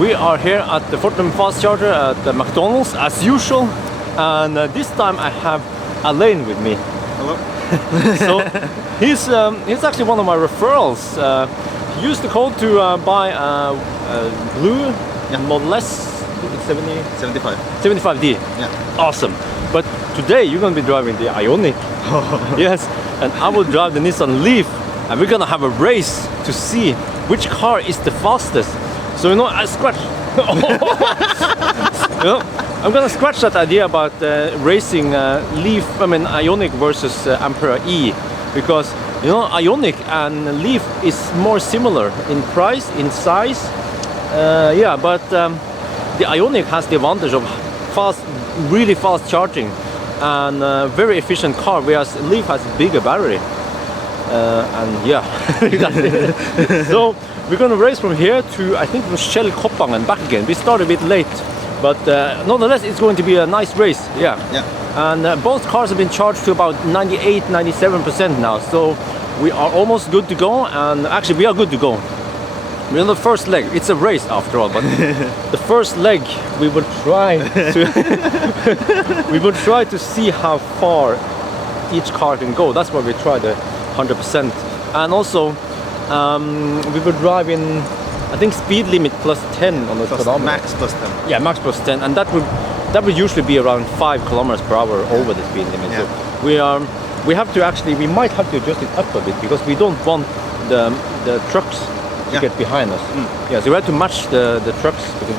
We are here at the Fortum fast charger at the McDonald's as usual, and this time I have Alain with me. Hello. So he's actually one of my referrals. He used the code to buy a blue Model S 75D. Yeah. Awesome. But today you're going to be driving the Ioniq. Yes, and I will drive the Nissan Leaf, and we're going to have a race to see which car is the fastest. So I scratch. I'm gonna scratch that idea about racing Ioniq versus Ampere E, because Ioniq and Leaf is more similar in price, in size. But the Ioniq has the advantage of really fast charging and very efficient car, whereas Leaf has a bigger battery. So we're gonna race from here to, I think, from Shell Koppang and back again. We started a bit late, but nonetheless it's going to be a nice race. Yeah. And both cars have been charged to about 98-97% now, so we are almost good to go. And actually we are good to go. We're on the first leg. It's a race after all, but the first leg we will try to see how far each car can go. That's why we try the 100%. And also we will drive in, I think, speed limit plus 10 on the speedometer. Max plus 10. Yeah, max plus 10, and that would usually be around 5 kilometers per hour over the speed limit. Yeah. So we might have to adjust it up a bit, because we don't want the trucks to get behind us. Yeah, so we have to match the trucks, because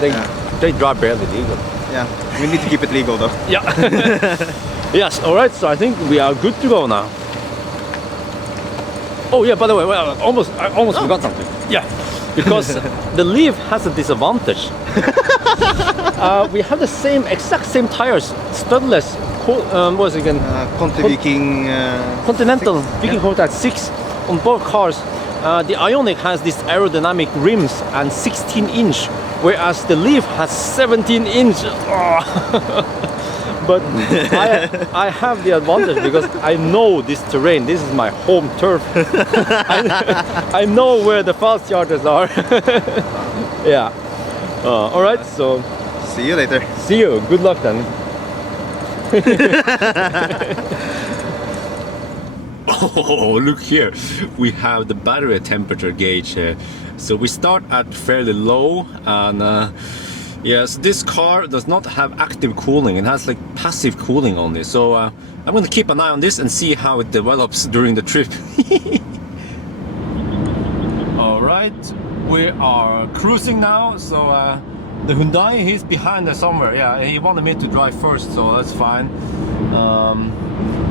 they drive barely legal. Yeah, we need to keep it legal though. Yeah. Yes. All right. So I think we are good to go now. Oh yeah, by the way, I almost forgot something. Yeah, because the Leaf has a disadvantage. We have the exact same tires, studless. What is it again? Continental Viking Contact 6 on both cars. The Ioniq has this aerodynamic rims and 16-inch, whereas the Leaf has 17-inch. Oh. But I have the advantage because I know this terrain. This is my home turf. I know where the fast chargers are. Yeah. All right. So. See you later. See you. Good luck then. Oh, look here. We have the battery temperature gauge here. So we start at fairly low, and yes, this car does not have active cooling. It has like passive cooling only. So I'm going to keep an eye on this and see how it develops during the trip. All right, we are cruising now. So the Hyundai, he's behind us somewhere. Yeah, he wanted me to drive first, so that's fine.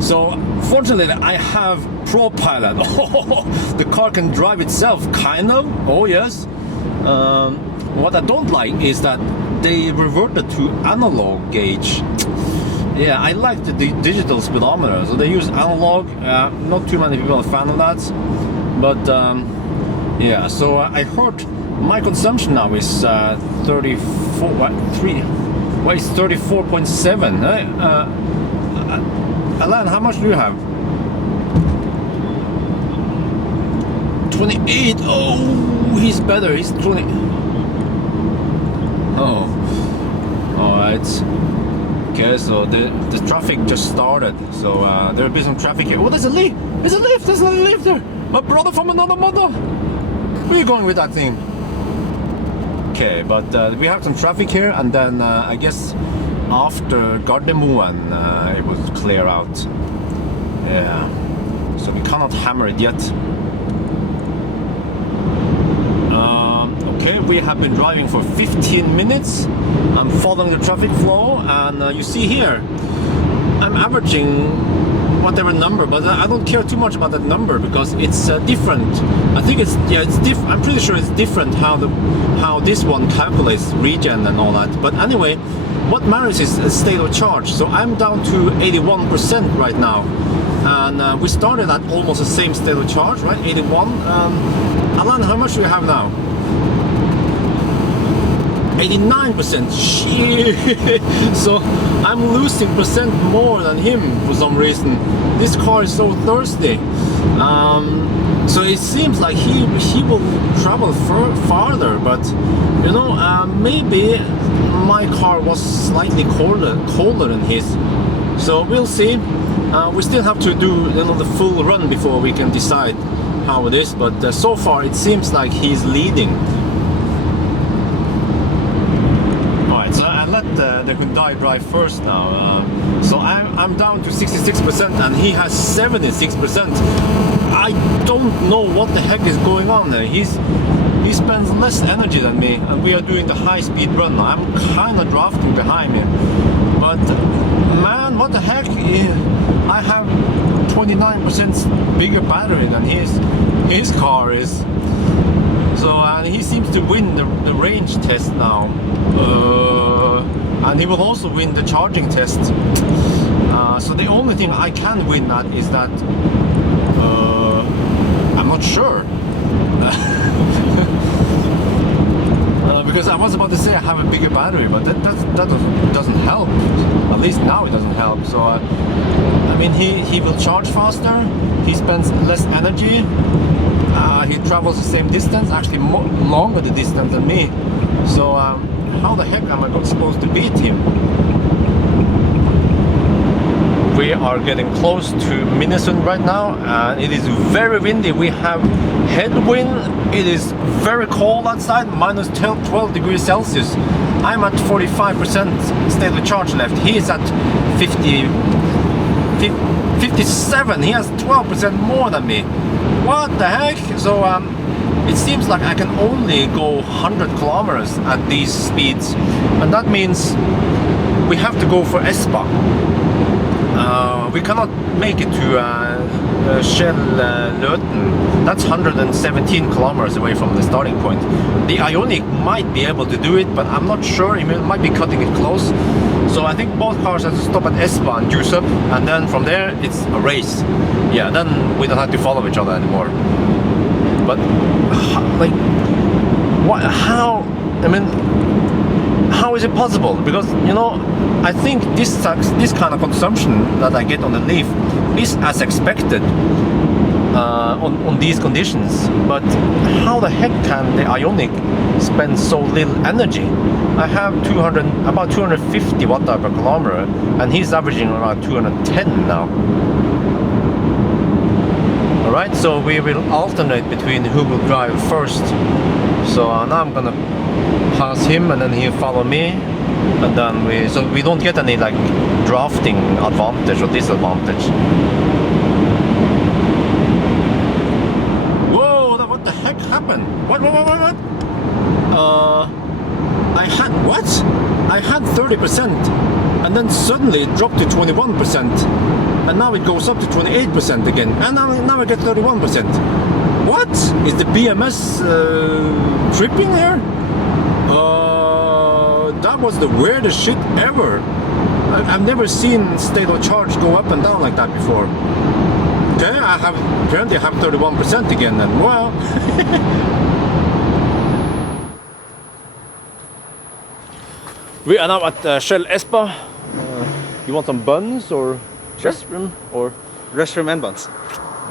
So fortunately I have Pro Pilot. Oh, the car can drive itself, kind of. Oh yes. What I don't like is that they reverted to analog gauge. Yeah, I like the digital speedometer, so they use analog. Not too many people are a fan of that, but yeah. So I heard my consumption now is 34.7. Alain, how much do you have? 28. Oh, he's better. He's 20. Oh, all right. Okay, so the traffic just started, so there'll be some traffic here. Oh, there's a Leaf! There's a Leaf! There's a Leaf there! My brother from another mother! Where are you going with that thing? Okay, but we have some traffic here, and then I guess after Gardermoen it will clear out. Yeah, so we cannot hammer it yet. Okay, we have been driving for 15 minutes. I'm following the traffic flow, and you see here, I'm averaging whatever number, but I don't care too much about that number because it's different. I think it's different. I'm pretty sure it's different how this one calculates regen and all that. But anyway, what matters is the state of charge. So I'm down to 81% right now, and we started at almost the same state of charge, right? 81. Alain, how much do you have now? 89%. Shit. So I'm losing percent more than him for some reason. This car is so thirsty. So it seems like he will travel farther, but you know, maybe my car was slightly colder than his. So we'll see. We still have to do the full run before we can decide how it is. But so far it seems like he's leading. Alright, so I let the Hyundai drive first now. So I'm down to 66% and he has 76%. I don't know what the heck is going on there. He spends less energy than me, and we are doing the high-speed run. I'm kind of drafting behind him, but man, what the heck? I have 29% bigger battery than his car is. So and he seems to win the range test now, and he will also win the charging test. So the only thing I can win at is that I'm not sure. Because I was about to say I have a bigger battery, but that doesn't help. At least now it doesn't help. So I mean, he will charge faster. He spends less energy. He travels the same distance, actually longer the distance than me. So how the heck am I supposed to beat him? We are getting close to Minnesund right now, and it is very windy. We have headwind. It is very cold outside, minus 12 degrees Celsius. I'm at 45% state of charge left. He is at 57. He has 12% more than me. What the heck? So it seems like I can only go 100 kilometers at these speeds, and that means we have to go for Espa. We cannot make it to Shell Løten. That's 117 kilometers away from the starting point. The Ioniq might be able to do it, but I'm not sure. It might be cutting it close. So I think both cars have to stop at Espa and juice up, and then from there it's a race. Yeah, then we don't have to follow each other anymore. But like, what? How? I mean, how is it possible? Because you know, I think this kind of consumption that I get on the Leaf is as expected on these conditions. But how the heck can the Ioniq spend so little energy? I have about 250 watt-hour per kilometer, and he's averaging around 210 now. Alright, so we will alternate between who will drive first. So now I'm gonna pass him, and then he'll follow me, and then we don't get any like drafting advantage or disadvantage. Whoa! What the heck happened? What? I had 30%, and then suddenly it dropped to 21%, and now it goes up to 28% again, and now I get 31%. What? Is the BMS tripping here? That was the weirdest shit ever. I've never seen state of charge go up and down like that before. Okay, apparently I have 31% again then. Well. We are now at Shell Espa. You want some buns or restroom or Restroom and buns.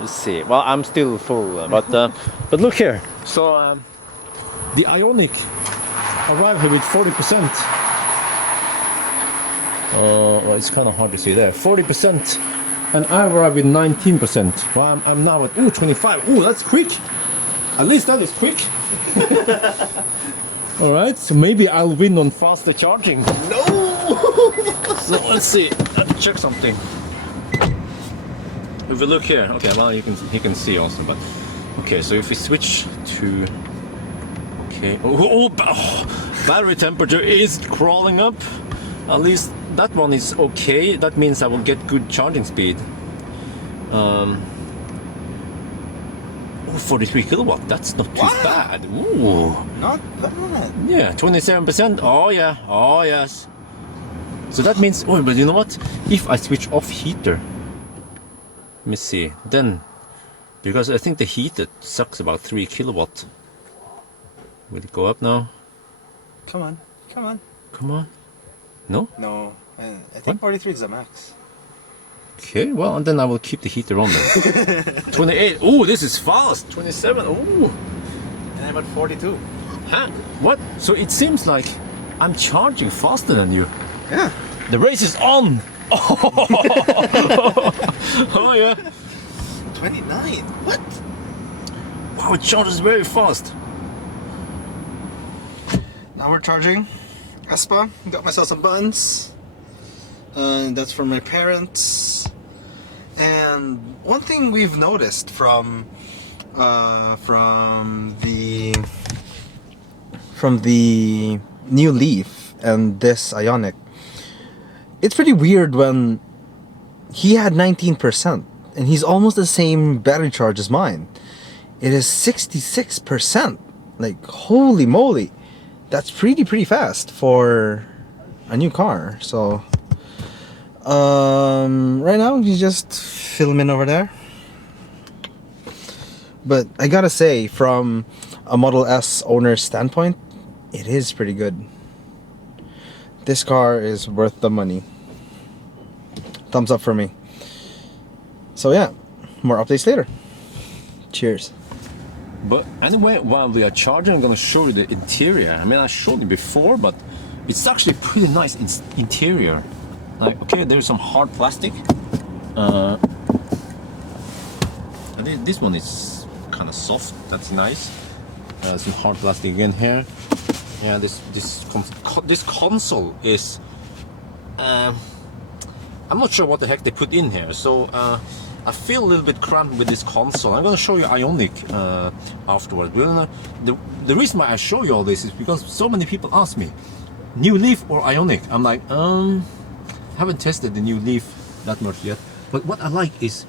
let's see. Well, I'm still full, but look here. So the Ioniq arrived here with 40%. Well, it's kind of hard to see there. 40%, and I arrived with 19%. Well, I'm now at 25. Oh, that's quick. At least that is quick. All right, so maybe I'll win on faster charging. No. So let's see. Let's check something. If we look here, okay, well you can see also, but okay. So if we switch to, okay, battery temperature is crawling up. At least that one is okay. That means I will get good charging speed. 43 kilowatt. That's not too bad. Ooh. Not bad. Yeah, 27%. Oh yeah. Oh yes. So that means. Oh, but you know what? If I switch off heater, let me see. Then, because I think the heater sucks about 3 kilowatt. Will it go up now? Come on. Come on. Come on. No? No. I think 43 is the max. Okay, well, and then I will keep the heater on there. 28. Oh, this is fast. 27. Oh. And I'm at 42. Huh? What? So it seems like I'm charging faster than you. Yeah. The race is on. Oh yeah. 29. What? Wow, it charges very fast. Now we're charging. Aspa. Got myself some buns. That's from my parents. And one thing we've noticed from the new Leaf and this Ioniq, it's pretty weird when he had 19% and he's almost the same battery charge as mine. It is 66%. Like, holy moly, that's pretty fast for a new car. So right now he's just filming over there, but I gotta say, from a Model S owner's standpoint, it is pretty good. This car is worth the money. Thumbs up for me. So yeah, more updates later. Cheers. But anyway, while we are charging, I'm gonna show you the interior. I mean, I showed you before, but it's actually pretty nice interior. Like, okay, there's some hard plastic. And this one is kind of soft. That's nice. Some hard plastic again here. Yeah, this console is. I'm not sure what the heck they put in here. So I feel a little bit cramped with this console. I'm gonna show you Ioniq afterwards. The reason why I show you all this is because so many people ask me, new Leaf or Ioniq? I'm like, haven't tested the new Leaf that much yet. But what I like is,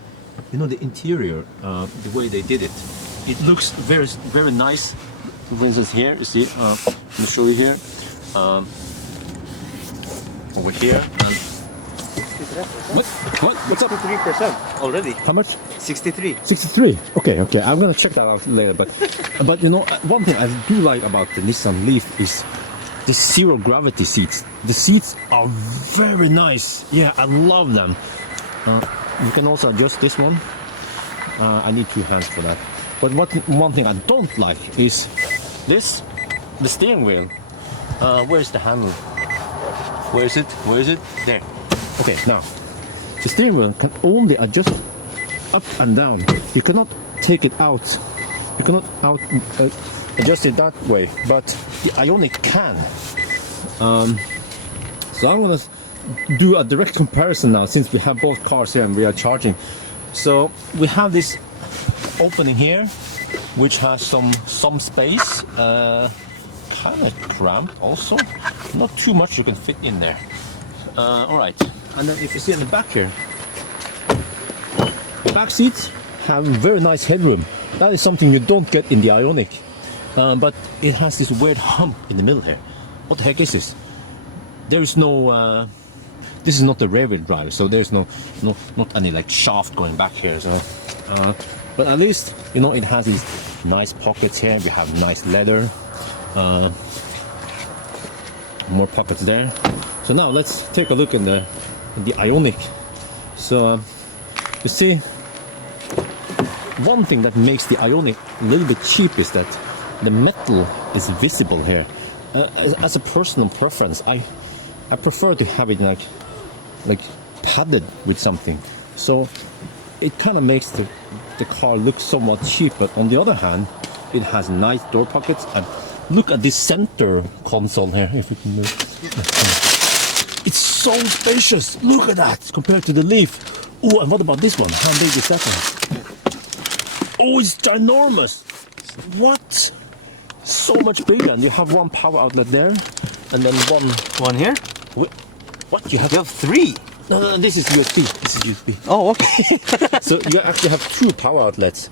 you know, the interior, the way they did it. It looks very nice. For instance, here you see. Let me show you here. Over here. And what's up? 63% already. How much? 63. 63. Okay. I'm gonna check that out later. But you know, one thing I do like about the Nissan Leaf is the zero gravity seats. The seats are very nice. Yeah, I love them. You can also adjust this one. I need 2 hands for that. But one thing I don't like is this, the steering wheel. Where's the handle? Where is it? There. Okay, now the steering wheel can only adjust up and down. You cannot take it out. You cannot adjust it that way. But the Ioniq can. So I want to do a direct comparison now, since we have both cars here and we are charging. So we have this opening here, which has some space, kind of cramped also, not too much you can fit in there. All right, and then if you see in the back here, the back seats have very nice headroom. That is something you don't get in the Ioniq, but it has this weird hump in the middle here. What the heck is this? There is no. This is not the rear wheel drive, so there's not any like shaft going back here. So, but at least, you know, it has these nice pockets here. We have nice leather, more pockets there. So now let's take a look in the Ioniq. So you see, one thing that makes the Ioniq a little bit cheap is that the metal is visible here. As a personal preference, I prefer to have it like padded with something, so it kind of makes the car look somewhat cheap. But on the other hand, it has nice door pockets. And look at this center console here, if you can move. It's so spacious. Look at that compared to the Leaf. Oh, and what about this one? How big is that one? Oh, it's ginormous. What? So much bigger. And you have one power outlet there, and then one here. What? You have 3? No, this is USB. This is USB. Oh, okay. So you actually have 2 power outlets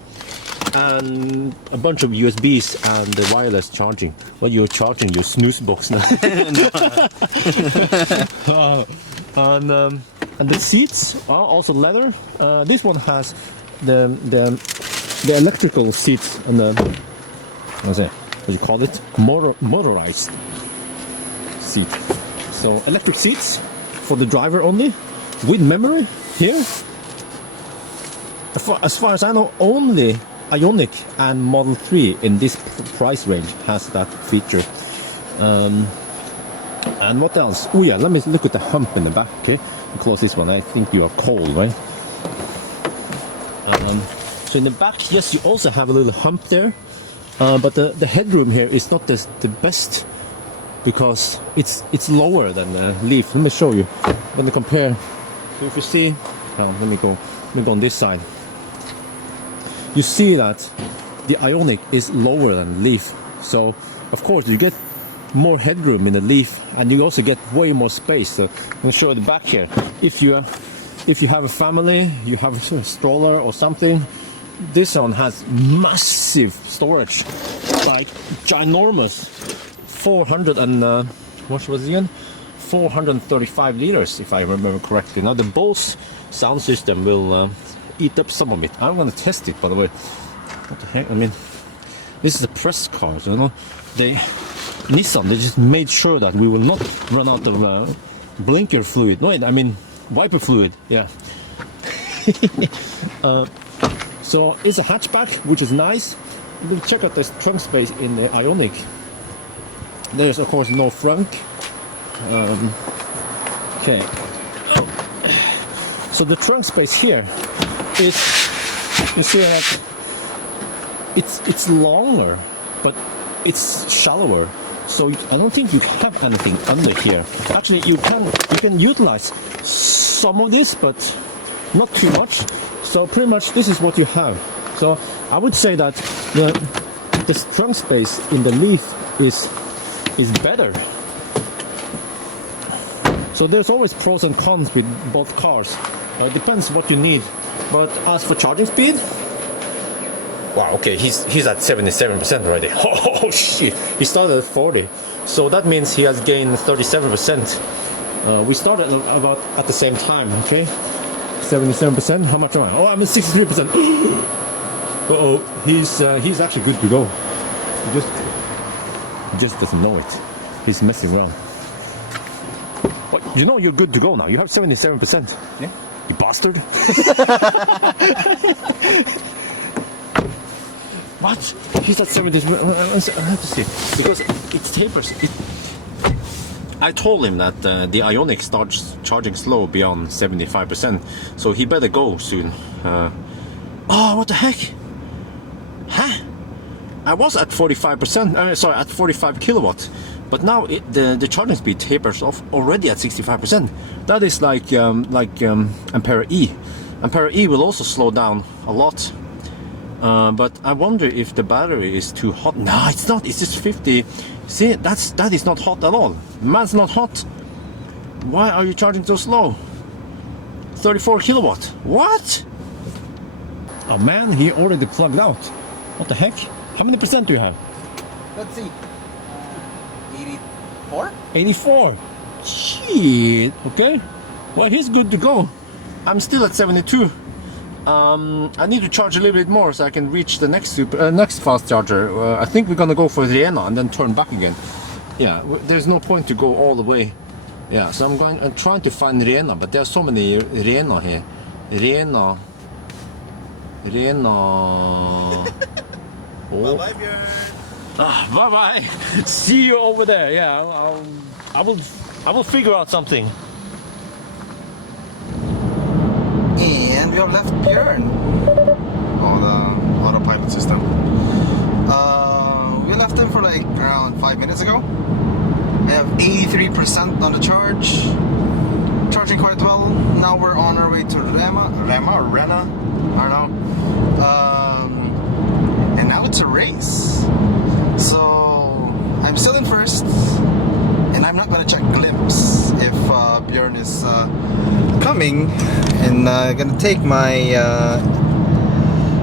and a bunch of USBs and the wireless charging. Well, you're charging your snooze box now. And the seats are also leather. This one has the electrical seats and the what do you call it? Motorized seat. So electric seats for the driver only, with memory here. As far as I know, only Ioniq and Model 3 in this price range has that feature. And what else? Oh yeah, let me look at the hump in the back. Okay, close this one. I think you are cold, right? So in the back, yes, you also have a little hump there, but the headroom here is not the best because it's lower than the Leaf. Let me show you. When you compare, so if you see, let me go on this side. You see that the Ioniq is lower than Leaf, so of course you get more headroom in the Leaf, and you also get way more space. So I'm gonna show you the back here. If you have a family, you have a stroller or something, this one has massive storage, like ginormous, 400 and what was it again? 435 liters, if I remember correctly. Now the Bose sound system will eat up some of it. I'm gonna test it, by the way. What the heck? I mean, this is a press car, so, you know, Nissan, they just made sure that we will not run out of blinker fluid. No, I mean wiper fluid. Yeah. So it's a hatchback, which is nice. We'll check out this trunk space in the Ioniq. There's of course no frunk. Okay. So the trunk space here is, you see that it's longer, but it's shallower. So I don't think you have anything under here. Actually, you can utilize some of this, but not too much. So pretty much this is what you have. So I would say that the trunk space in the Leaf is better. So there's always pros and cons with both cars. It depends what you need. But as for charging speed, wow, okay, he's at 77% already. Oh shit, he started at 40. So that means he has gained 37%. We started about at the same time, okay? 77%, how much am I? Oh, I'm at 63%. Uh-oh, he's actually good to go. He just doesn't know it. He's messing around. What? You know you're good to go now. You have 77%. Yeah. You bastard. What? He's at 70. I have to see. Because it tapers. I told him that the Ioniq starts charging slow beyond 75%, so he better go soon. Oh, what the heck? Huh? I was at 45%, sorry, at 45 kilowatts, but now the charging speed tapers off already at 65%. That is like Ampere E. Ampere E will also slow down a lot. But I wonder if the battery is too hot. No, it's not. It's just 50. See, that is not hot at all. Man's not hot. Why are you charging so slow? 34 kilowatt. What? Oh man, he already plugged out. What the heck? How many percent do you have? Let's see. 84? 84. Shit. Okay. Well, he's good to go. I'm still at 72. I need to charge a little bit more so I can reach the next fast charger. I think we're gonna go for Riena and then turn back again. Yeah, there's no point to go all the way. Yeah, so I'm trying to find Riena, but there are so many Riena here. Riena. Oh. Bye-bye, Björn. Bye bye. See you over there. Yeah, I will figure out something. And we have left Björn on the autopilot system. We left him for like around 5 minutes ago. We have 83% on the charge. Charging quite well. Now we're on our way to Rena, I don't know. And now it's a race. So I'm still in first, and I'm not gonna check glimpse if Björn is coming and gonna take my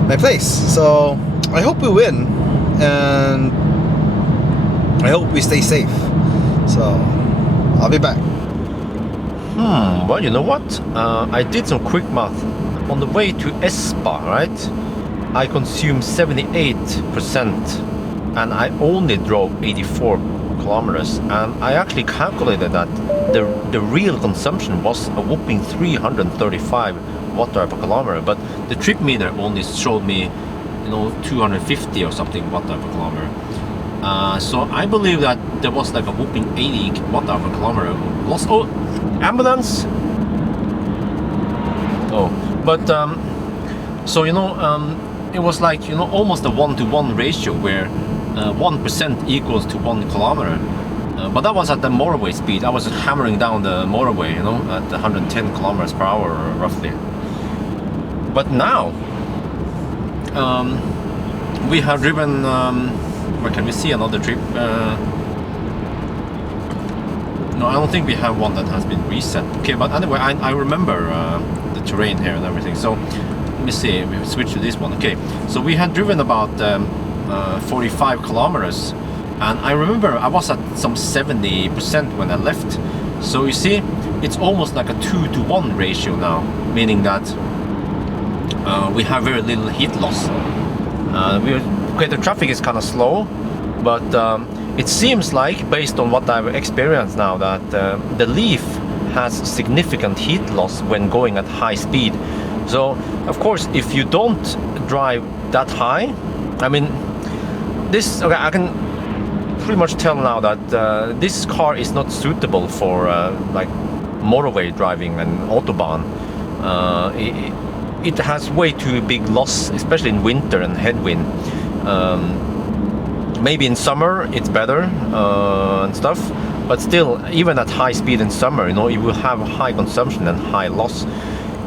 my place. So I hope we win, and I hope we stay safe. So I'll be back. Well, you know what? I did some quick math. On the way to Espa, right? I consumed 78%, and I only drove 84 kilometers. And I actually calculated that the real consumption was a whopping 335 watt-hour per kilometer, but the trip meter only showed me, you know, 250 or something watt-hour per kilometer. So I believe that there was like a whopping 80 watt-hour per kilometer loss. Oh, ambulance! Oh, but so you know, it was like, you know, almost a 1-to-1 ratio where 1% equals to 1 kilometer. But that was at the motorway speed. I was hammering down the motorway, you know, at 110 kilometers per hour roughly. But now we have driven. Where can we see another trip? No, I don't think we have one that has been reset. Okay, but anyway, I remember the terrain here and everything. So let me see. We switch to this one. Okay, so we had driven about 45 kilometers. And I remember I was at some 70% when I left. So you see, it's almost like a 2-to-1 ratio now, meaning that we have very little heat loss. Okay, the traffic is kind of slow, but it seems like, based on what I've experienced now, that the Leaf has significant heat loss when going at high speed. So, of course, if you don't drive that high, I mean, this, okay, I can pretty much tell now that this car is not suitable for like motorway driving and autobahn. It has way too big loss, especially in winter and headwind. Maybe in summer it's better and stuff, but still, even at high speed in summer, you know, it will have high consumption and high loss.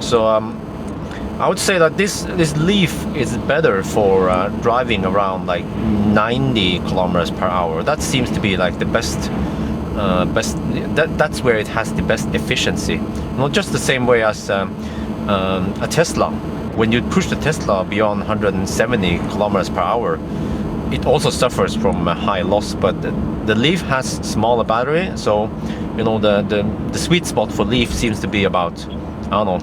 So I would say that this Leaf is better for driving around like 90 kilometers per hour. That seems to be like the best. That's where it has the best efficiency. Not just the same way as a Tesla. When you push the Tesla beyond 170 kilometers per hour, it also suffers from a high loss. But the Leaf has smaller battery, so you know the sweet spot for Leaf seems to be about, I don't know,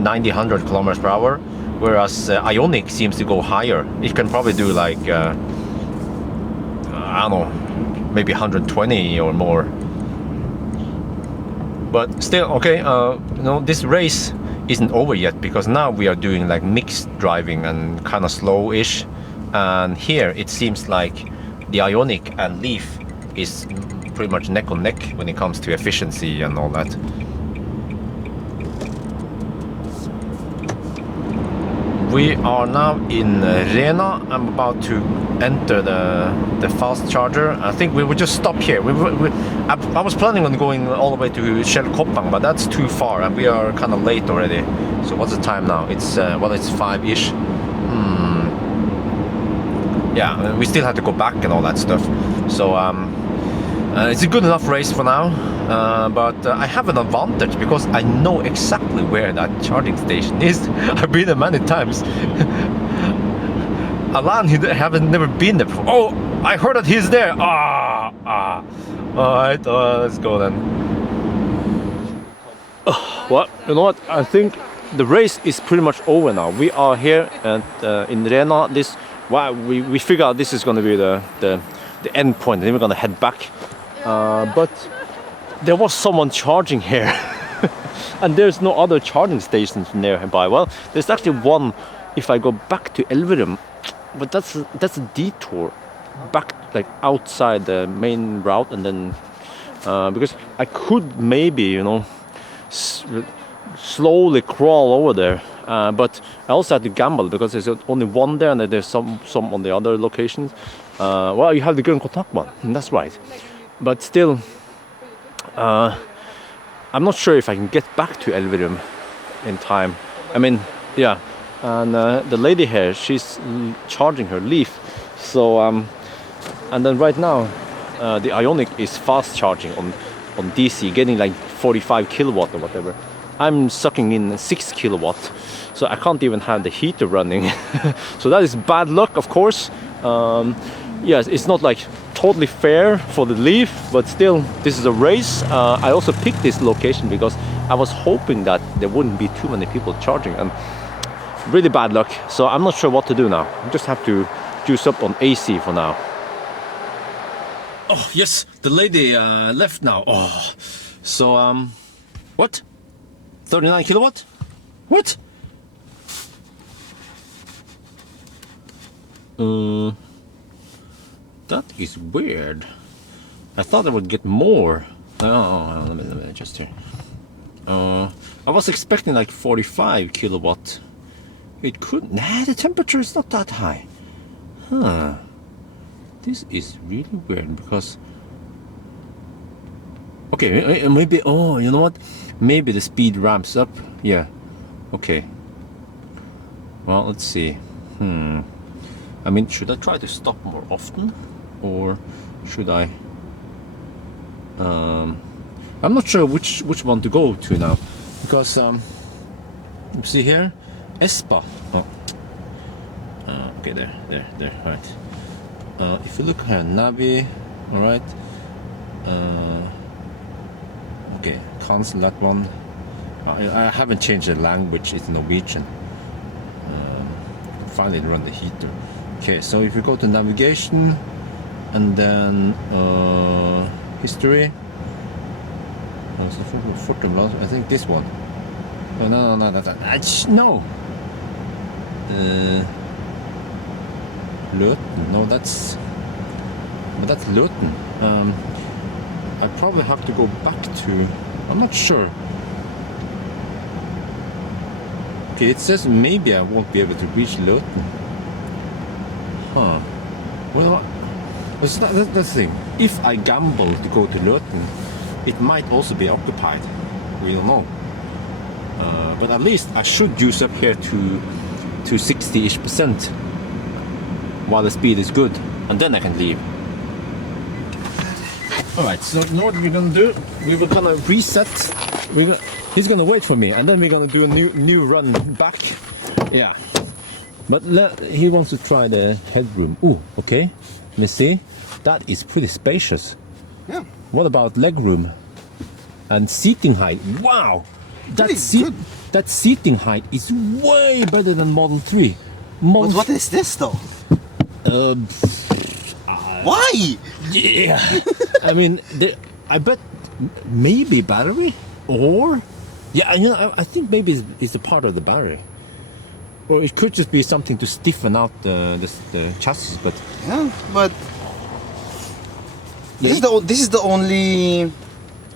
90-100 kilometers per hour, whereas Ioniq seems to go higher. It can probably do like I don't know, maybe 120 or more. But still, okay, you know, this race isn't over yet, because now we are doing like mixed driving and kind of slow-ish, and here it seems like the Ioniq and Leaf is pretty much neck and neck when it comes to efficiency and all that. We are now in Rena. I'm about to enter the fast charger. I think we would just stop here. I was planning on going all the way to Shell Koppang, but that's too far, and we are kind of late already. So what's the time now? It's well, it's 5-ish. Yeah, we still have to go back and all that stuff. So it's a good enough race for now. But I have an advantage because I know exactly where that charging station is. I've been there many times. Alain, he never been there before. Oh, I heard that he's there. Alright, let's go then. Well, you know what? I think the race is pretty much over now. We are here at, in Rena. We figure out this is going to be the end point, and then we're going to head back. But there was someone charging here, and there's no other charging stations nearby. Well, there's actually one if I go back to Elverum, but that's a detour back, like outside the main route, and then because I could maybe, you know, slowly crawl over there, but I also had to gamble because there's only one there, and there's some on the other locations. Well, you have the Grønn Kontakt one, and that's right, but still. I'm not sure if I can get back to Elverum in time. I mean, yeah, and the lady here, she's charging her Leaf. So, and then right now, the Ioniq is fast charging on DC, getting like 45 kilowatt or whatever. I'm sucking in 6 kilowatt, so I can't even have the heater running. So that is bad luck, of course. Yes, it's not like totally fair for the Leaf, but still, this is a race. I also picked this location because I was hoping that there wouldn't be too many people charging, and really bad luck. So I'm not sure what to do now. I just have to juice up on AC for now. Oh yes, the lady left now. Oh, So what? 39 kilowatt? What? That is weird. I thought I would get more. Oh, let me adjust here. I was expecting like 45 kilowatt. It could. Nah, the temperature is not that high. Huh. This is really weird because. Okay, maybe. Oh, you know what? Maybe the speed ramps up. Yeah. Okay. Well, let's see. I mean, should I try to stop more often, or should I? I'm not sure which one to go to now, because you see here, Espa. Oh. Okay, there. All right. If you look here, Navi. All right. Okay, cancel that one. I haven't changed the language. It's Norwegian. Finally run the heater. Okay, so if you go to navigation and then history, I think this one. Oh, no. No. Løten. No, that's Løten. I probably have to go back to. I'm not sure. Okay, it says maybe I won't be able to reach Løten. Huh. Well, that's the thing. If I gamble to go to Løten, it might also be occupied. We don't know. But at least I should use up here to 60-ish% while the speed is good, and then I can leave. Alright, so you know what we're gonna do? We were gonna reset. He's gonna wait for me, and then we're gonna do a new run back. Yeah. But he wants to try the headroom. Ooh, okay. Let me see. That is pretty spacious. Yeah. What about legroom and seating height? Wow, that seating height is way better than Model 3. But what is this though? Why? Yeah. I mean, I bet maybe battery, or yeah, you know, I think maybe it's a part of the battery. Or it could just be something to stiffen out the chassis, but yeah, but this is the only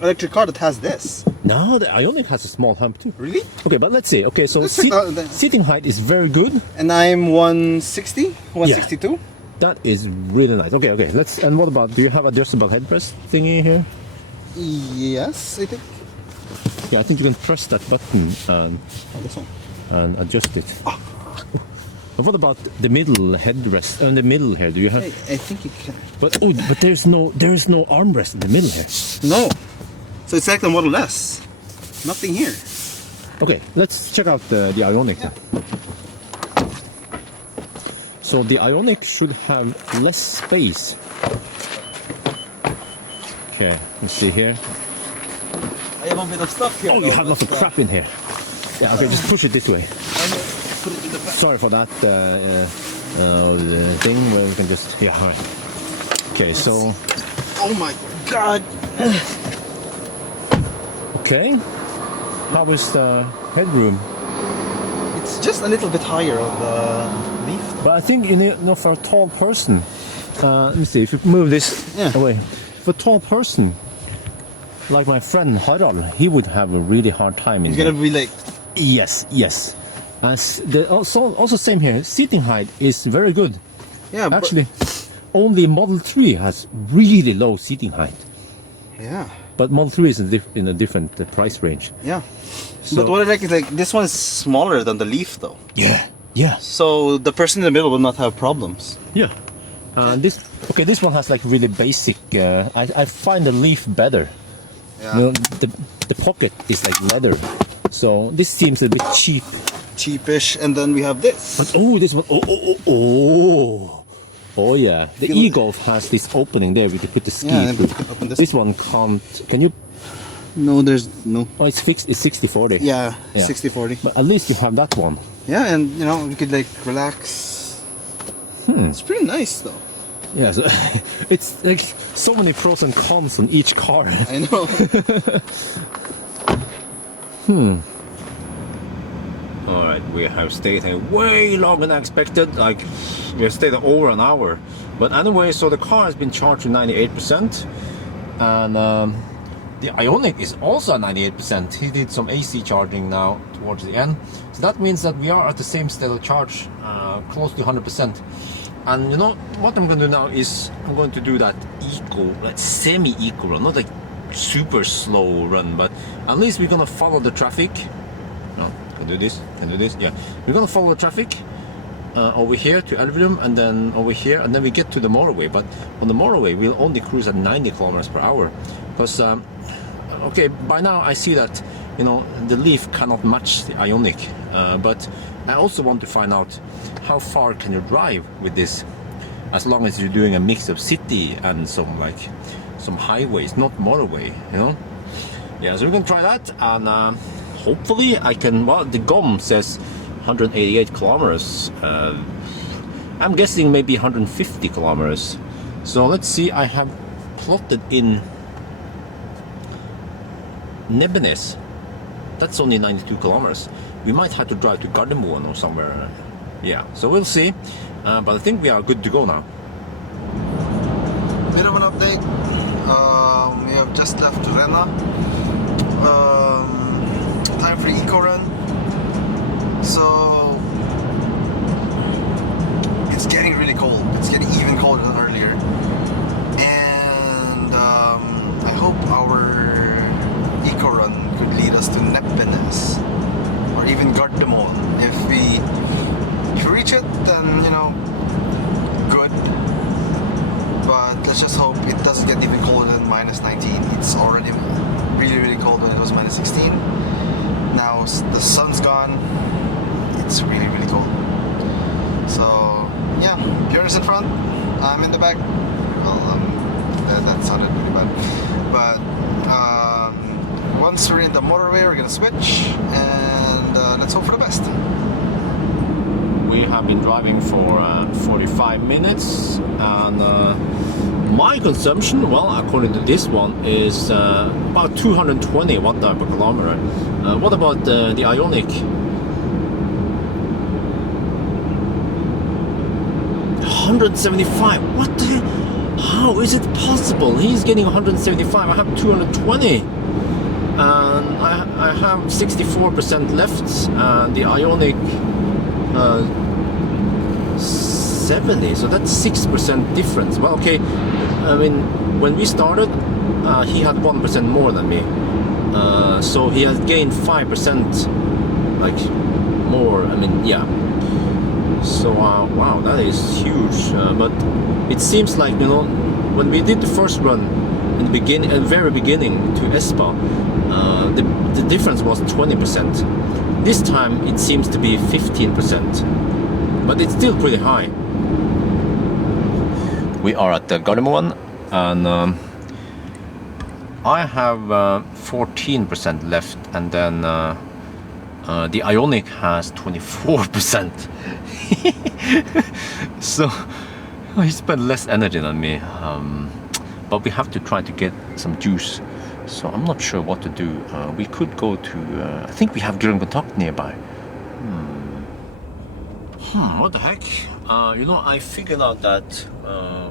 electric car that has this. No, the Ioniq has a small hump too. Really? Okay, but let's see. Okay, so seating height is very good. And I'm 160, 162. Yeah, that is really nice. Okay, let's. And what about? Do you have adjustable headrest thingy here? Yes, I think. Yeah, I think you can press that button and this one. And adjust it. And what about the middle headrest and the middle here? Do you have? I think you can. But there is no armrest in the middle here. No. So it's like the Model S. Nothing here. Okay, let's check out the Ioniq. Yeah. So the Ioniq should have less space. Okay, let's see here. I have a bit of stuff here. Oh, you have lots of crap in here. Yeah, okay, just push it this way. Sorry for that thing where we can just. Yeah, all right. Okay, so. Oh my God. Okay. How is the headroom? It's just a little bit higher on the Leaf. But I think you know, for a tall person. Let me see if you move this away. For a tall person, like my friend Harald, he would have a really hard time. He's gonna be like. Yes. As also same here. Seating height is very good. Yeah. Actually, only Model 3 has really low seating height. Yeah. But Model 3 is in a different price range. Yeah. So, but what I like is like this one is smaller than the Leaf though. Yeah. So the person in the middle will not have problems. Yeah. This one has like really basic. I find the Leaf better. Yeah. You know, the pocket is like leather, so this seems a bit cheapish. And then we have this. But this one. Oh yeah. The e-Golf has this opening there. We can put the ski. Yeah, through. This one can't. Can you? No, there's no. Oh, it's fixed. It's 60/40. Yeah. 60/40. But at least you have that one. Yeah, and you know you could like relax. It's pretty nice though. Yeah, so it's like so many pros and cons on each car. I know. Alright, we have stayed here way longer than expected. Like, we have stayed over an hour. But anyway, so the car has been charged to 98%. And the Ioniq is also at 98%. He did some AC charging now towards the end. So that means that we are at the same state of charge, close to 100%. And you know, what I'm going to do now is I'm going to do that eco, like semi-eco run, not like super slow run, but at least we're going to follow the traffic. No, can do this, yeah. We're going to follow the traffic over here to Elverum, and then over here, and then we get to the motorway. But on the motorway, we'll only cruise at 90 kilometers per hour. Because, okay, by now I see that, you know, the Leaf cannot match the Ioniq. But I also want to find out how far can you drive with this, as long as you're doing a mix of city and some highways, not motorway, you know. Yeah, so we're gonna try that, and hopefully I can. Well, the GOM says 188 kilometers. I'm guessing maybe 150 kilometers. So let's see. I have plotted in Nebbenes. That's only 92 kilometers. We might have to drive to Gardermoen or somewhere. Yeah, so we'll see. But I think we are good to go now. Bit of an update. We have just left Renna. Time for the eco run. So it's getting really cold. It's getting even colder than earlier. And I hope our eco run could lead us to Nebbenes or even Gardermoen. If we reach it, then, you know, good. But let's just hope it doesn't get even colder than minus 19. It's already really, really cold when it was minus 16. Now the sun's gone. It's really, really cold. So yeah, Björn's in front. I'm in the back. Well, that sounded really bad. But once we're in the motorway, we're gonna switch, and let's hope for the best. We have been driving for 45 minutes, and my consumption, well, according to this one, is about 220 watt-hour per kilometer. What about the Ioniq? 175. What the hell? How is it possible? He's getting 175. I have 220. And I have 64% left. And the Ioniq 70. So that's 6% difference. Well, okay. I mean, when we started, he had 1% more than me. So he has gained 5%, like, more. I mean, yeah. So wow, that is huge. But it seems like, you know, when we did the first run in the beginning, at the very beginning to Espa, the difference was 20%. This time it seems to be 15%, but it's still pretty high. We are at the Gardermoen, and I have 14% left, and then the Ioniq has 24%. So he spent less energy than me, but we have to try to get some juice. So I'm not sure what to do. We could go to, I think we have Grønn Kontakt nearby. What the heck? You know, I figured out that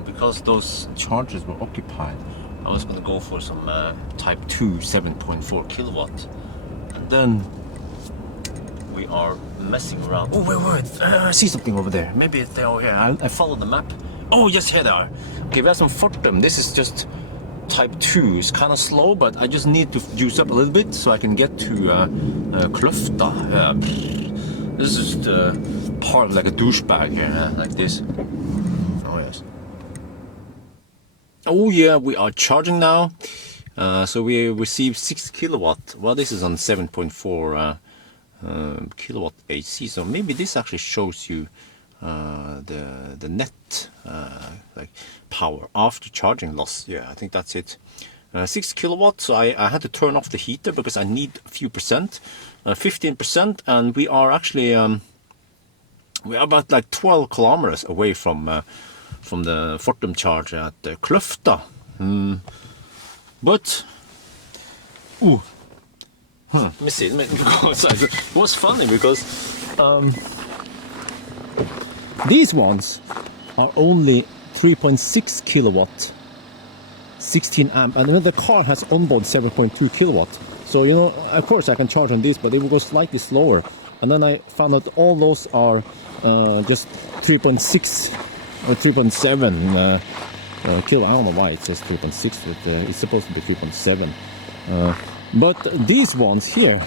because those chargers were occupied, I was going to go for some Type 2 7.4 kilowatt. And then we are messing around. Oh, wait. I see something over there. Maybe they're over here. I follow the map. Oh, yes, here they are. Okay, we have some Fortum. This is just Type 2. It's kind of slow, but I just need to juice up a little bit so I can get to Kløfta. This is just part of like a douchebag here, like this. Oh, yes. Oh, yeah, we are charging now. So we received 6 kilowatt. Well, this is on 7.4 kilowatt AC, so maybe this actually shows you the net like power after charging loss. Yeah, I think that's it. 6 kilowatts. So I had to turn off the heater because I need a few percent, 15%, and we are actually we are about like 12 kilometers away from from the Fortum charge at Kløfta. But let me see. Let me go outside. It was funny because these ones are only 3.6 kilowatt, 16 amp, and the car has onboard 7.2 kilowatt. So you know, of course I can charge on this, but it will go slightly slower. And then I found out all those are just 3.6 or 3.7 kilowatt. I don't know why it says 3.6, but it's supposed to be 3.7. But these ones here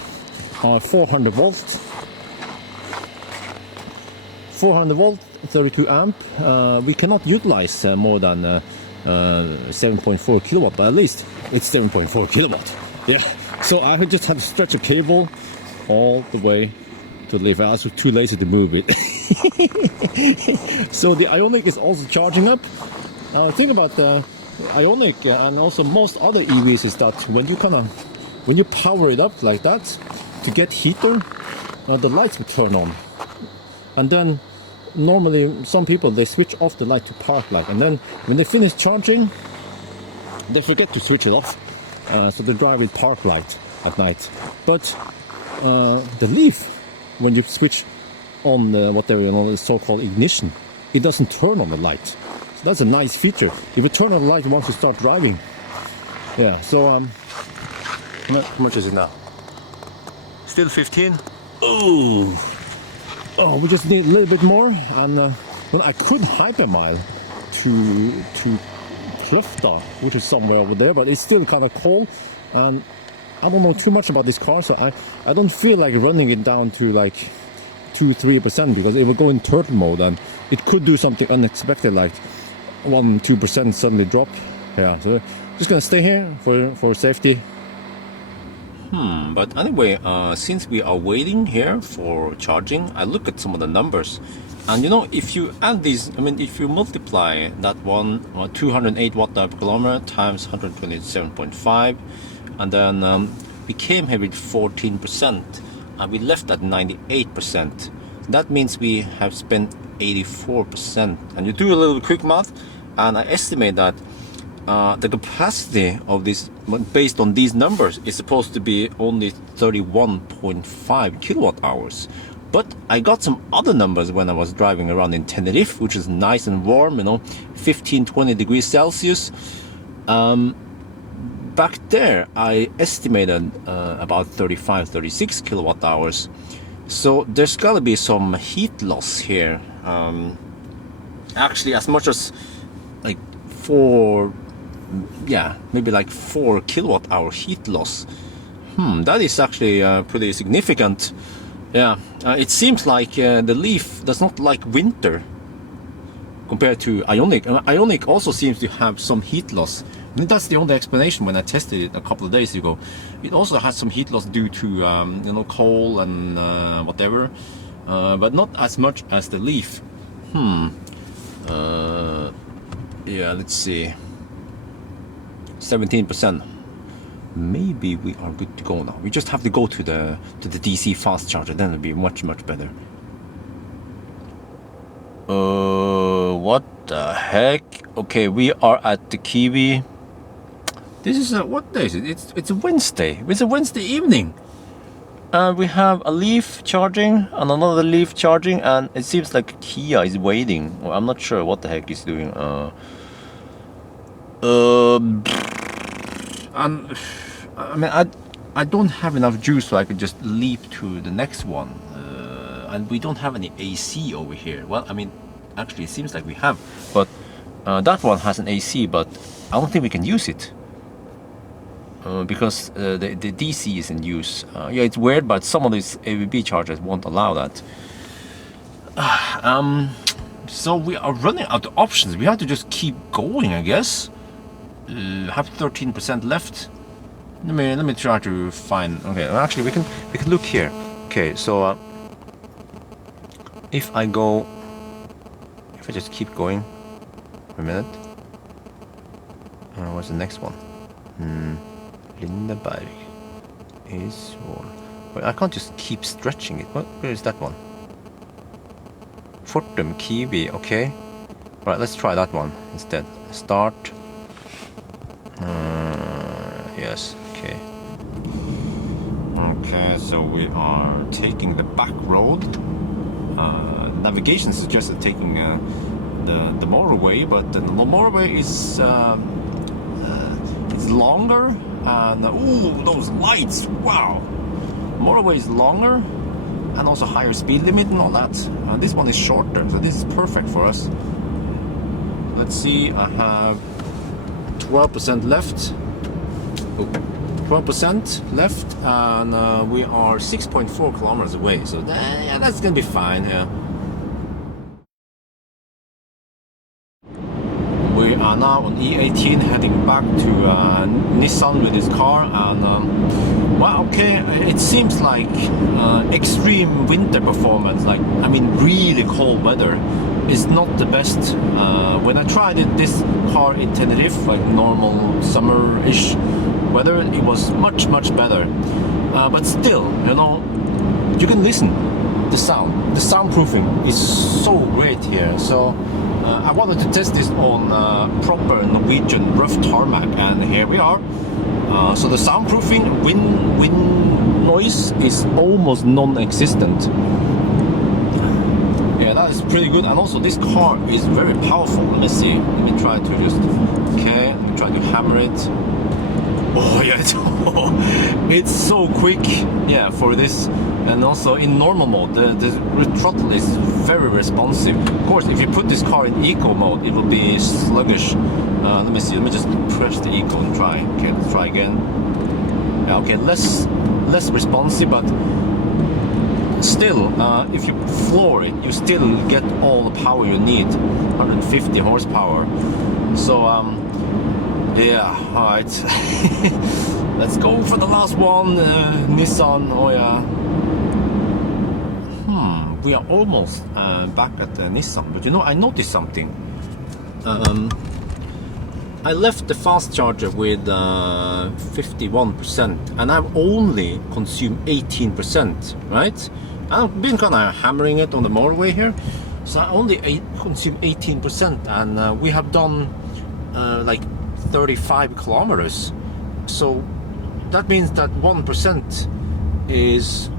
are 400 volt, 32 amp. We cannot utilize more than 7.4 kilowatt, but at least it's 7.4 kilowatt. Yeah, so I just had to stretch a cable all the way to the Leaf. I was too lazy to move it. So the Ioniq is also charging up. Now the thing about the Ioniq and also most other EVs is that when you power it up like that to get heater, the lights will turn on, and then normally some people they switch off the light to park light, and then when they finish charging they forget to switch it off, so they drive with park light at night. But the Leaf, when you switch on the so-called ignition, it doesn't turn on the light. So that's a nice feature. If you turn on the light once you start driving. Yeah, so how much is it now? Still 15. Oh, we just need a little bit more, and well, I could hypermile to Kløfta, which is somewhere over there, but it's still kind of cold, and I don't know too much about this car, so I don't feel like running it down to like 2-3%, because it will go in turtle mode and it could do something unexpected, like 1-2% suddenly drop. Yeah, so just gonna stay here for safety. But anyway, since we are waiting here for charging, I look at some of the numbers, and you know, if you add these, I mean, if you multiply that one 208 watt per kilometer times 127.5, and then we came here with 14%, and we left at 98%. That means we have spent 84%. And you do a little quick math, and I estimate that the capacity of this, based on these numbers, is supposed to be only 31.5 kilowatt hours. But I got some other numbers when I was driving around in Tenerife, which is nice and warm, you know, 15-20 degrees Celsius. Back there I estimated about 35-36 kilowatt hours. So there's gotta be some heat loss here. Actually, as much as like maybe like 4 kilowatt hour heat loss. That is actually pretty significant. Yeah, it seems like the Leaf does not like winter compared to Ioniq. Ioniq also seems to have some heat loss. I mean, that's the only explanation when I tested it a couple of days ago. It also has some heat loss due to you know, coal and whatever, but not as much as the Leaf. Yeah, let's see. 17%. Maybe we are good to go now. We just have to go to the DC fast charger, then it'll be much better. What the heck? Okay, we are at the Kiwi. This is what day is it? It's a Wednesday. It's a Wednesday evening. We have a Leaf charging and another Leaf charging, and it seems like Kia is waiting. Well, I'm not sure what the heck he's doing. And I mean, I don't have enough juice so I could just leap to the next one. And we don't have any AC over here. Well, I mean, actually it seems like we have, but that one has an AC, but I don't think we can use it. Because the DC is in use. Yeah, it's weird, but some of these ABB chargers won't allow that. So we are running out of options. We have to just keep going, I guess. Have 13% left. Let me try to find. Okay, actually we can look here. Okay, so if I just keep going for a minute. What's the next one? Lindeberg is all. Well, I can't just keep stretching it. Where is that one? Fortum Kiwi, okay. Right, let's try that one instead. Start. Yes, okay. Okay, so we are taking the back road. Navigation suggested taking the motorway, but the motorway is it's longer, and ooh, those lights! Wow, motorway is longer, and also higher speed limit and all that. This one is shorter, so this is perfect for us. Let's see, I have 12% left. 12% left, and we are 6.4 kilometers away, so yeah, that's gonna be fine. Yeah. We are now on E18 heading back to Nissan with this car, and well, okay, it seems like extreme winter performance, like I mean really cold weather, is not the best. When I tried this car in Tenerife, like normal summer-ish weather, it was much better. But still, you know, you can listen the sound. The soundproofing is so great here. So I wanted to test this on proper Norwegian rough tarmac, and here we are. So the soundproofing, wind noise is almost non-existent. Yeah, that is pretty good. And also this car is very powerful. Let me see. Let me try to just, okay, try to hammer it. Oh yeah, it's so quick, yeah, for this. And also in normal mode, the throttle is very responsive. Of course, if you put this car in eco mode, it will be sluggish. Let me see, let me just press the eco and try. Okay, let's try again. Yeah, okay, less responsive, but still, if you floor it, you still get all the power you need, 150 horsepower. So, yeah, alright. Let's go for the last one, Nissan. Oh yeah. We are almost back at Nissan, but you know, I noticed something. I left the fast charger with 51%, and I've only consumed 18%, right? I've been kind of hammering it on the motorway here, so I only consumed 18%, and we have done like 35 kilometers. So that means that 1% is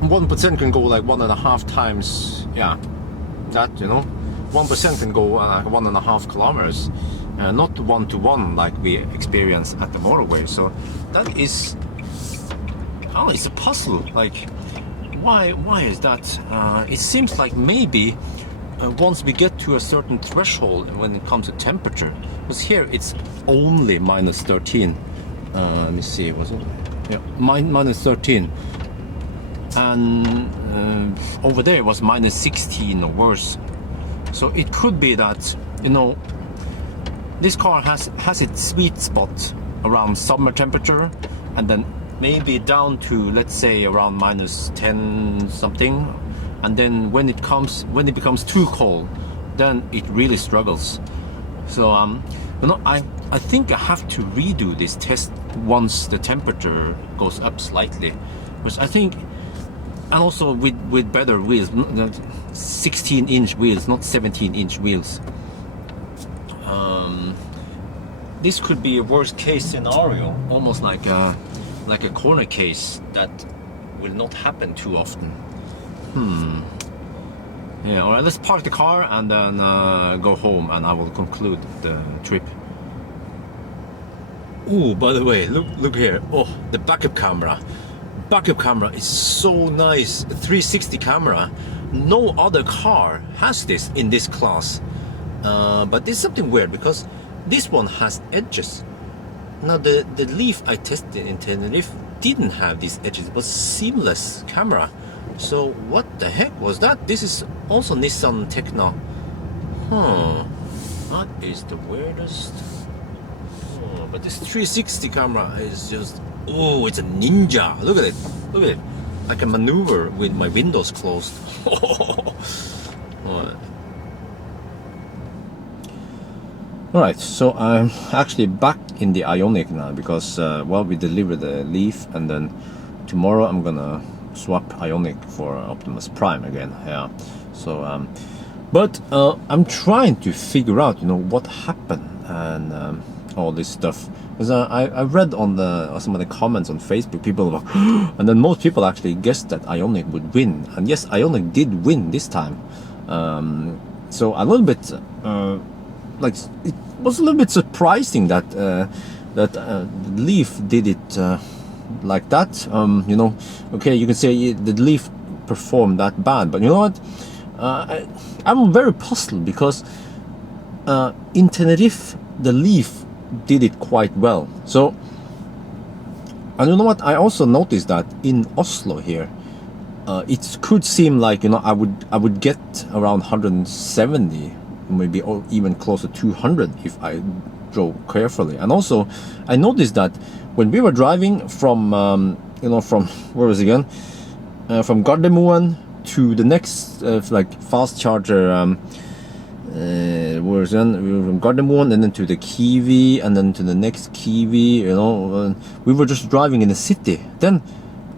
1% can go like 1.5 times, yeah, that, you know, 1% can go 1.5 kilometers, not 1-to-1 like we experience at the motorway. So that is, oh, it's a puzzle. Like, why is that? It seems like maybe once we get to a certain threshold when it comes to temperature, because here it's only minus 13. Let me see, was it? Yeah, minus 13. And over there it was minus 16 or worse. So it could be that, you know, this car has its sweet spot around summer temperature, and then maybe down to, let's say, around minus 10 something, and then when it becomes too cold, then it really struggles. So you know, I think I have to redo this test once the temperature goes up slightly, because I think, and also with better wheels, 16-inch wheels, not 17-inch wheels. This could be a worst case scenario, almost like a corner case that will not happen too often. Yeah, alright, let's park the car and then go home, and I will conclude the trip. Oh, by the way, look here. Oh, the backup camera. Backup camera is so nice. 360 camera. No other car has this in this class. But this is something weird, because this one has edges. Now the Leaf I tested in Tenerife didn't have these edges. It was seamless camera. So what the heck was that? This is also Nissan Tecna. That is the weirdest. Oh, but this 360 camera is just, oh, it's a ninja. Look at it. Look at it. I can maneuver with my windows closed. Alright, so I'm actually back in the Ioniq now, because well, we delivered the Leaf, and then tomorrow I'm gonna swap Ioniq for Optimus Prime again. Yeah, so But I'm trying to figure out, you know, what happened and all this stuff. Because I read on some of the comments on Facebook, people were like, and then most people actually guessed that Ioniq would win. And yes, Ioniq did win this time. So a little bit, like, it was a little bit surprising that Leaf did it like that. You know, okay, you can say the Leaf performed that bad, but you know what? I'm very puzzled because in Tenerife, the Leaf did it quite well. So, and you know what? I also noticed that in Oslo here, it could seem like, you know, I would get around 170, maybe or even close to 200 if I drove carefully. And also, I noticed that when we were driving from, you know, from where was it again? From Gardermoen to the next like fast charger. Where is it? We were from Gardermoen and then to the Kiwi and then to the next Kiwi. You know, we were just driving in the city. Then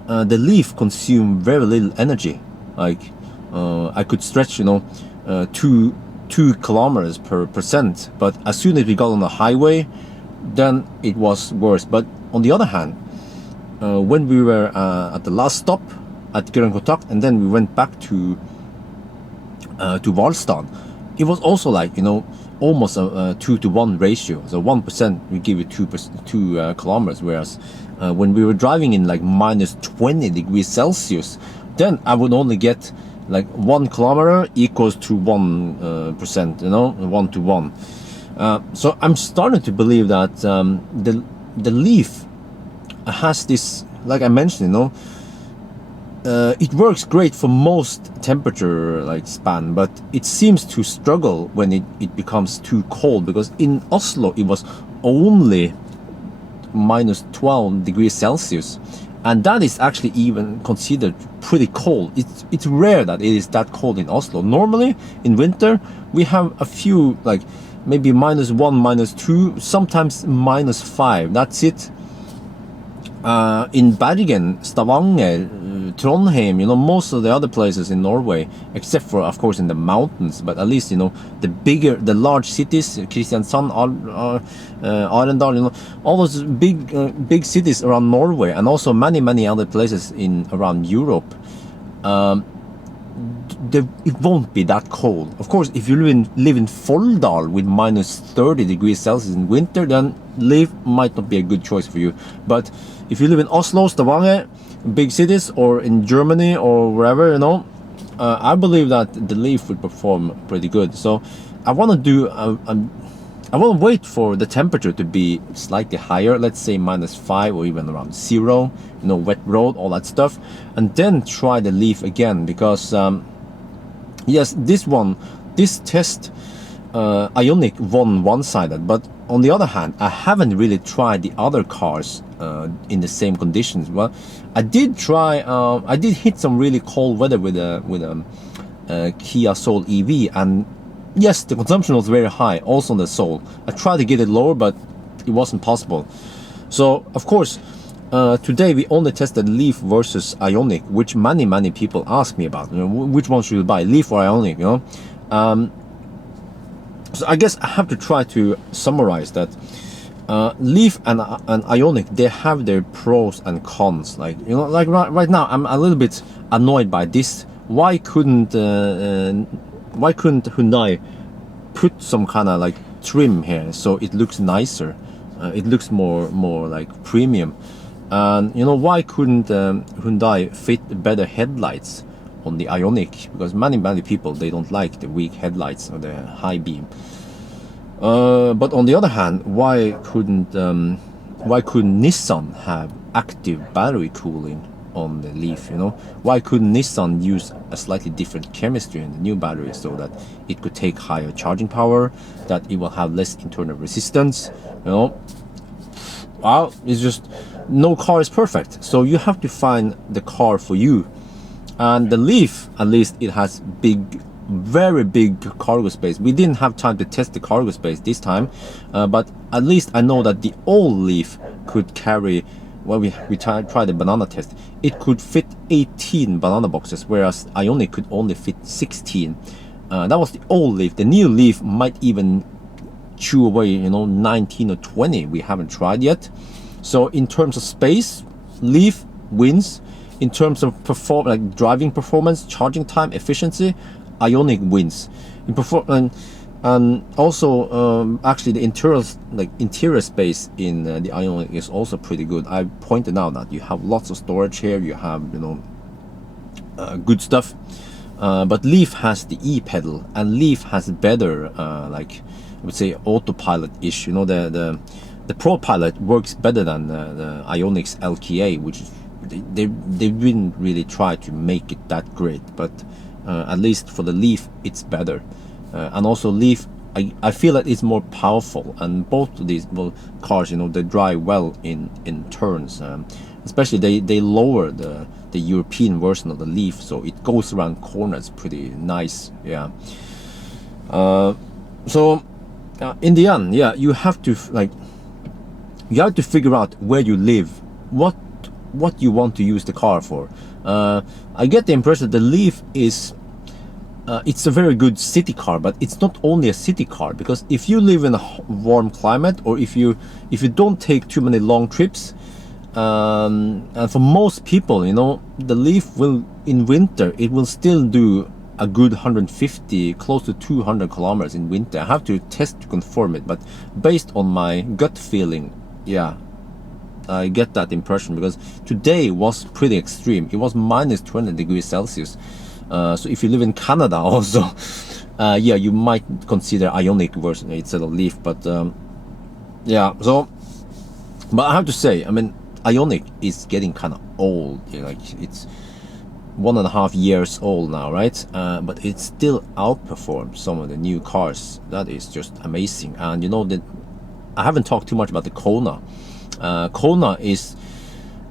the Leaf consumed very little energy. Like I could stretch, you know, 2 kilometers per percent. But as soon as we got on the highway, then it was worse. But on the other hand, when we were at the last stop at Gran Kontakt, and then we went back to Hvalstad, it was also like, you know, almost a 2-to-1 ratio. So 1% we give it 2 kilometers, whereas when we were driving in like minus 20 degrees Celsius, then I would only get like 1 kilometer equals to 1%, you know, 1-to-1. So I'm starting to believe that the Leaf has this, like I mentioned, you know, it works great for most temperature like span, but it seems to struggle when it becomes too cold, because in Oslo it was only minus 12 degrees Celsius, and that is actually even considered pretty cold. It's rare that it is that cold in Oslo. Normally in winter we have a few, like maybe -1, -2, sometimes -5. That's it. In Bergen, Stavanger, Trondheim, you know, most of the other places in Norway, except for of course in the mountains, but at least, you know, the large cities, Kristiansand, Arendal, you know, all those big cities around Norway, and also many other places around Europe, it won't be that cold. Of course, if you live in Folldal with minus 30 degrees Celsius in winter, then Leaf might not be a good choice for you. But if you live in Oslo, Stavanger, big cities, or in Germany or wherever, you know, I believe that the Leaf would perform pretty good. So I want to do I want to wait for the temperature to be slightly higher, let's say -5 or even around 0, you know, wet road, all that stuff, and then try the Leaf again. Because yes, this test, Ioniq won one-sided, but on the other hand, I haven't really tried the other cars in the same conditions. Well, I did try, I did hit some really cold weather with a Kia Soul EV, and yes, the consumption was very high, also on the Soul. I tried to get it lower, but it wasn't possible. So, of course, today we only tested Leaf versus Ioniq, which many people ask me about. You know, which one should you buy, Leaf or Ioniq? You know, so I guess I have to try to summarize that. Leaf and Ioniq, they have their pros and cons. Like, you know, like right now, I'm a little bit annoyed by this. Why couldn't Hyundai put some kind of like trim here so it looks nicer? It looks more like premium. And you know, why couldn't Hyundai fit better headlights on the Ioniq? Because many people, they don't like the weak headlights or the high beam. But on the other hand, why couldn't Nissan have active battery cooling on the Leaf? You know, why couldn't Nissan use a slightly different chemistry in the new battery so that it could take higher charging power, that it will have less internal resistance? You know, well, it's just, no car is perfect, so you have to find the car for you. And the Leaf, at least, it has very big cargo space. We didn't have time to test the cargo space this time, but at least I know that the old Leaf could carry, well, we tried the banana test, it could fit 18 banana boxes, whereas Ioniq could only fit 16. That was the old Leaf. The new Leaf might even chew away, you know, 19 or 20. We haven't tried yet. So in terms of space, Leaf wins. In terms of like driving performance, charging time, efficiency, Ioniq wins. And also actually the interior space in the Ioniq is also pretty good. I pointed out that you have lots of storage here. You have, you know, good stuff. But Leaf has the e-pedal, and Leaf has better like I would say autopilot-ish. You know, the Pro Pilot works better than the Ioniq's LKA, which is they didn't really try to make it that great, but at least for the Leaf it's better. And also Leaf, I feel that it's more powerful, and both of these cars, you know, they drive well in turns. Especially they lower the European version of the Leaf, so it goes around corners pretty nice. Yeah. So in the end, yeah, you have to figure out where you live, what you want to use the car for. I get the impression that the Leaf is it's a very good city car, but it's not only a city car, because if you live in a warm climate, or if you don't take too many long trips, and for most people, you know, the Leaf will, in winter, it will still do a good 150, close to 200 kilometers in winter. I have to test to confirm it, but based on my gut feeling, yeah, I get that impression, because today was pretty extreme. It was minus 20 degrees Celsius. So if you live in Canada also, yeah, you might consider Ioniq version instead of Leaf. But yeah, so, but I have to say, I mean, Ioniq is getting kind of old. You know, like it's 1.5 years old now, right? But it still outperforms some of the new cars. That is just amazing. And you know that I haven't talked too much about the Kona. Kona is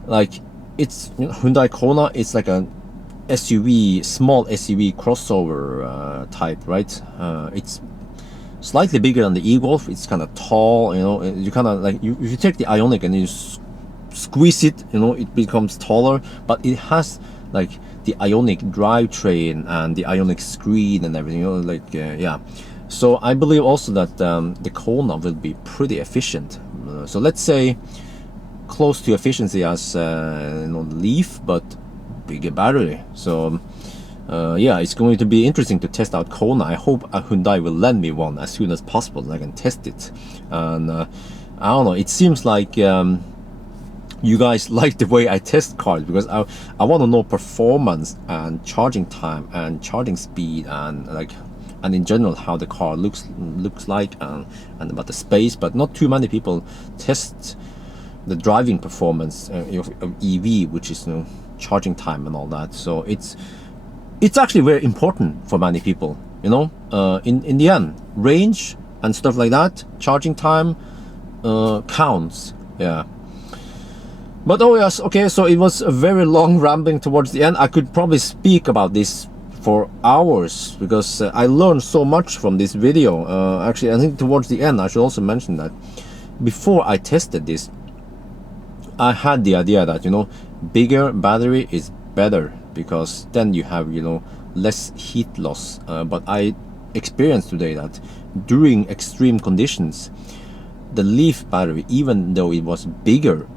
like, it's, you know, Hyundai Kona. It's like a SUV, small SUV crossover type, right? It's slightly bigger than the e-Golf. It's kind of tall, you know. You kind of like, if you take the Ioniq and you squeeze it, you know, it becomes taller. But it has like the Ioniq drivetrain and the Ioniq screen and everything, you know, like yeah. So I believe also that the Kona will be pretty efficient. So let's say close to efficiency as you know, the Leaf, but bigger battery. So yeah, it's going to be interesting to test out Kona. I hope Hyundai will lend me one as soon as possible so I can test it. And I don't know, it seems like you guys like the way I test cars, because I want to know performance and charging time and charging speed, and like, and in general how the car looks like, and about the space. But not too many people test the driving performance of EV, which is, you know, charging time and all that. So it's actually very important for many people, you know. In the end, range and stuff like that, charging time counts. Yeah. But oh yes, okay, so it was a very long rambling towards the end. I could probably speak about this for hours, because I learned so much from this video. Actually, I think towards the end I should also mention that before I tested this, I had the idea that, you know, bigger battery is better, because then you have, you know, less heat loss. But I experienced today that during extreme conditions, the Leaf battery, even though it was bigger,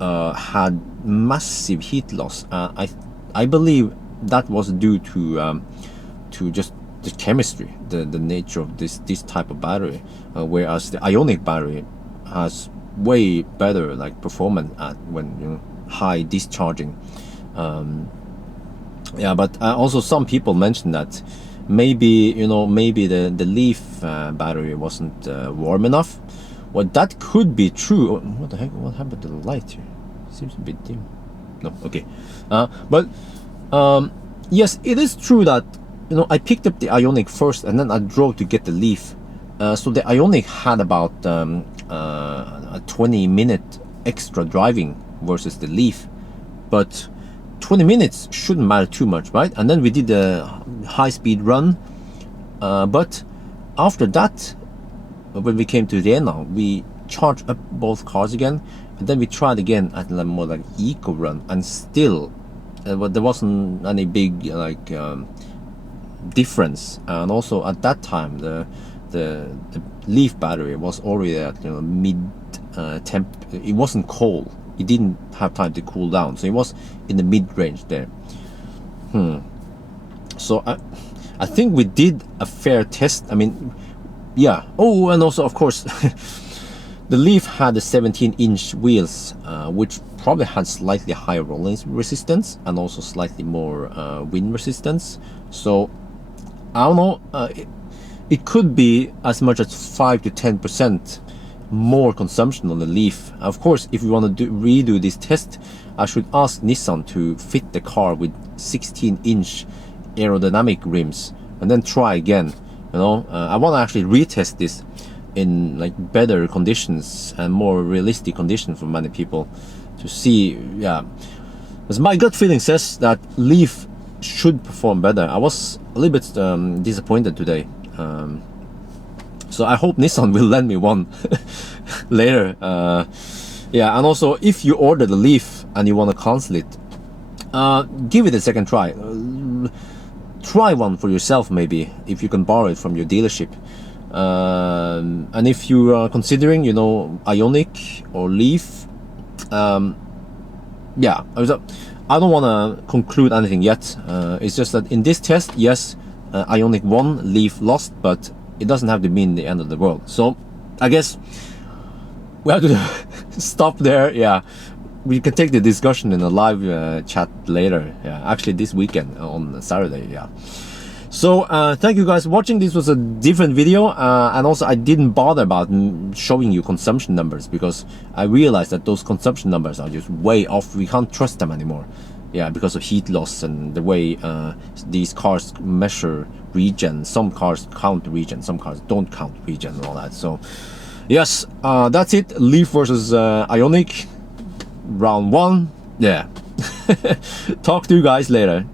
had massive heat loss. I believe that was due to just the chemistry, the nature of this type of battery, whereas the Ioniq battery has way better like performance at when, you know, high discharging. Yeah, but also some people mentioned that maybe, you know, maybe the Leaf battery wasn't warm enough. Well, that could be true. Oh, what the heck? What happened to the light here? Seems a bit dim. No, okay. But yes, it is true that, you know, I picked up the Ioniq first, and then I drove to get the Leaf. So the Ioniq had about a 20-minute extra driving versus the Leaf, but 20 minutes shouldn't matter too much, right? And then we did a high-speed run, but after that, when we came to Rena, we charged up both cars again, and then we tried again at a more like eco run, and still but there wasn't any big like difference. And also at that time the Leaf battery was already at mid temp. It wasn't cold, it didn't have time to cool down, so it was in the mid range there. So I think we did a fair test. I mean, yeah. Oh, and also of course the Leaf had the 17-inch wheels, which probably had slightly higher rolling resistance and also slightly more wind resistance. So I don't know, it could be as much as 5 to 10% more consumption on the Leaf. Of course, if we want to redo this test, I should ask Nissan to fit the car with 16-inch aerodynamic rims and then try again. I want to actually retest this in like better conditions and more realistic conditions for many people to see. Yeah, as my gut feeling says that Leaf should perform better. I was a little bit disappointed today, so I hope Nissan will lend me one later. Yeah, and also if you order the Leaf and you want to cancel it, give it a second try. Try one for yourself, maybe if you can borrow it from your dealership. And if you are considering Ioniq or Leaf, yeah, I don't want to conclude anything yet. It's just that in this test, yes, Ioniq won, Leaf lost, but it doesn't have to mean the end of the world. So I guess we have to stop there. Yeah, we can take the discussion in a live chat later. Yeah, actually this weekend on Saturday. Yeah. So thank you guys for watching. This was a different video, and also I didn't bother about showing you consumption numbers because I realized that those consumption numbers are just way off. We can't trust them anymore. Yeah, because of heat loss and the way these cars measure regen. Some cars count regen, some cars don't count regen and all that. So yes, that's it. Leaf versus Ioniq, round 1. Yeah. Talk to you guys later.